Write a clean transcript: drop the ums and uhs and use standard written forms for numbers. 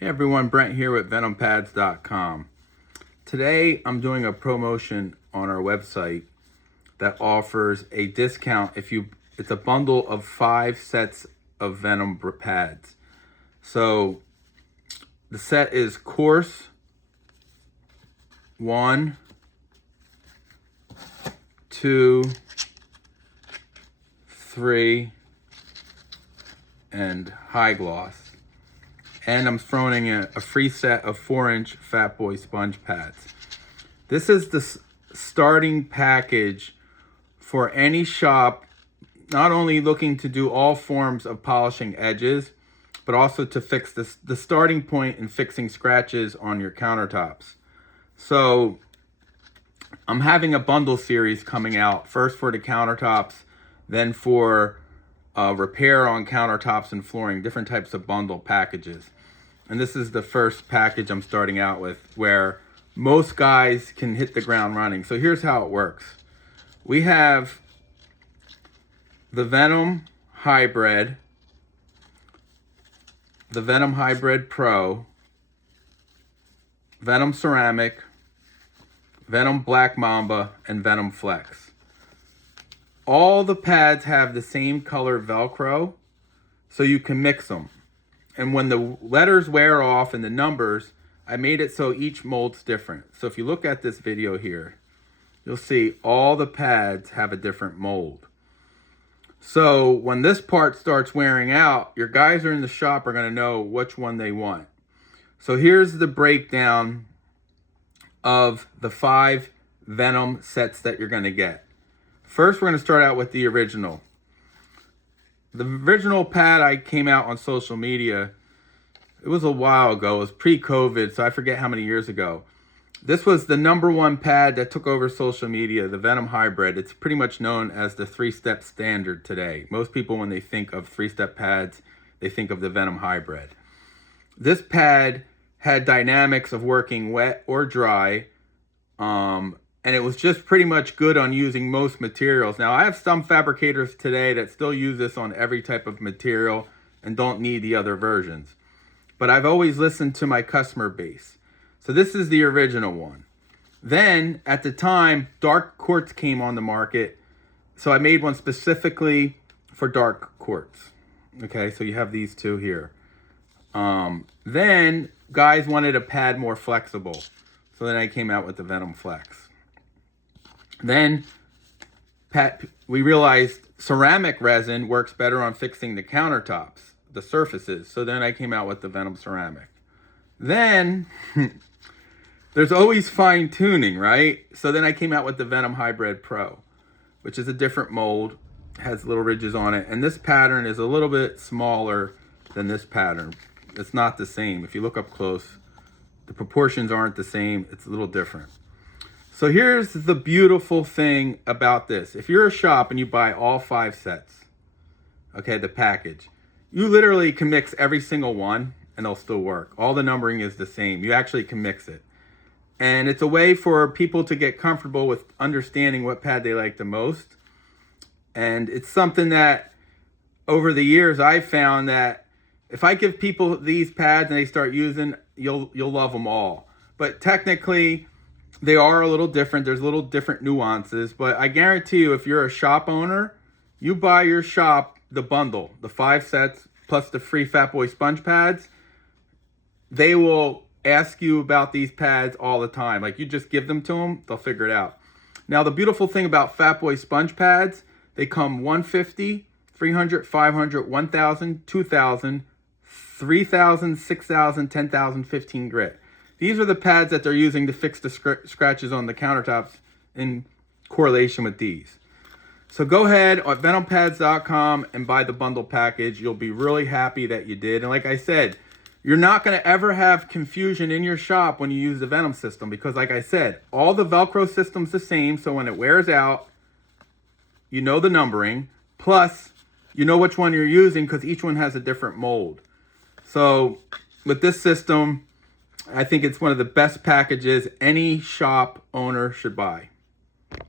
Hey everyone, Brent here with venompads.com. Today I'm doing a promotion on our website that offers a discount it's a bundle of 5 sets of Venom pads. So the set is course 1, 2, 3, and high gloss. And I'm throwing in a free set of 4-inch Fat Boy sponge pads. This is the starting package for any shop, not only looking to do all forms of polishing edges, but also to fix the starting point in fixing scratches on your countertops. So I'm having a bundle series coming out, first for the countertops, then for repair on countertops and flooring, different types of bundle packages. And this is the first package I'm starting out with, where most guys can hit the ground running. So here's how it works. We have the Venom Hybrid, the Venom Hybrid Pro, Venom Ceramic, Venom Black Mamba, and Venom Flex. All the pads have the same color Velcro, so you can mix them. And when the letters wear off and the numbers, I made it so each mold's different. So if you look at this video here, you'll see all the pads have a different mold. So when this part starts wearing out, your guys are in the shop are going to know which one they want. So here's the breakdown of the 5 Venom sets that you're going to get. First, we're going to start out with the original. The original pad I came out on social media, it was a while ago. It was pre-COVID, so I forget how many years ago. This was the #1 pad that took over social media, the Venom Hybrid. It's pretty much known as the 3-step standard today. Most people, when they think of 3-step pads, they think of the Venom Hybrid. This pad had dynamics of working wet or dry, and it was just pretty much good on using most materials. Now, I have some fabricators today that still use this on every type of material and don't need the other versions. But I've always listened to my customer base. So this is the original one. Then, at the time, dark quartz came on the market. So I made one specifically for dark quartz. Okay, so you have these two here. Then, guys wanted a pad more flexible. So then I came out with the Venom Flex. Then we realized ceramic resin works better on fixing the countertops, the surfaces. So then I came out with the Venom Ceramic. Then there's always fine tuning, right? So then I came out with the Venom Hybrid Pro, which is a different mold, has little ridges on it. And this pattern is a little bit smaller than this pattern. It's not the same. If you look up close, the proportions aren't the same. It's a little different. So here's the beautiful thing about this. If you're a shop and you buy all 5 sets, okay, the package, you literally can mix every single one and they'll still work. All the numbering is the same. You actually can mix it. And it's a way for people to get comfortable with understanding what pad they like the most. And it's something that over the years I've found that if I give people these pads and they start using, you'll love them all. But technically, they are a little different. There's little different nuances, but I guarantee you, if you're a shop owner, you buy your shop the bundle, the 5 sets plus the free Fat Boy sponge pads, they will ask you about these pads all the time. Like, you just give them to them, they'll figure it out. Now, the beautiful thing about Fat Boy sponge pads, they come 150, 300, 500, 1,000, 2,000, 3,000, 6,000, 10,000, 15 grit. These are the pads that they're using to fix the scratches on the countertops in correlation with these. So go ahead at venompads.com and buy the bundle package. You'll be really happy that you did. And like I said, you're not going to ever have confusion in your shop when you use the Venom system, because like I said, all the Velcro system's the same. So when it wears out, you know the numbering. Plus, you know which one you're using because each one has a different mold. So with this system, I think it's one of the best packages any shop owner should buy.